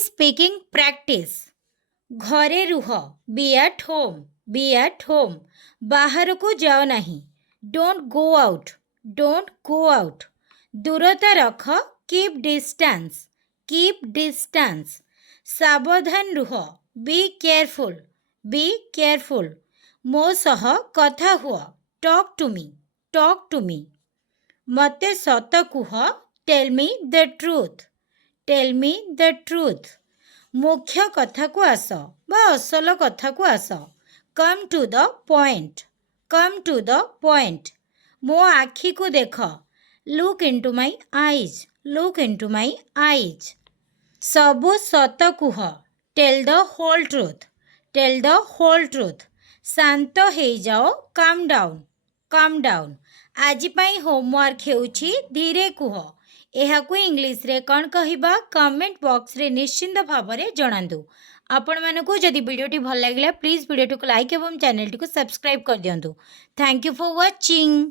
Speaking practice. घरे रुह, be at home, be at home. बाहर को जाओ नहीं, don't go out, don't go out. दूरता रख, कीप डिस्टेंस, कीप डिस्टेंस। सावधान रुह, बी केयरफुल, बी केयरफुल। मो सह कथा हुआ, talk to me, talk to me. मते सत कुह, tell me the truth, tell me the truth. मुख्य कथा को आस बा असल कथा को आस, come to the point, come to the point. मो आखि को देख, look into my eyes, look into my eyes. सबु सत कुह, tell the whole truth, tell the whole truth. शांत हो जाओ, काम डाउन, काम डाउन। आज पाई होमवर्क हेउछि, धीरे कुह। एहाकु इंग्लिश रे कौन कहिबा कमेंट बॉक्स रे निश्चिंत भाव में जणांतु। आपण मानकु जदि वीडियोटी भल लागिला प्लीज वीडियोटी को लाइक एवं चैनल टी को सब्सक्राइब कर दियंतु। Thank you for watching.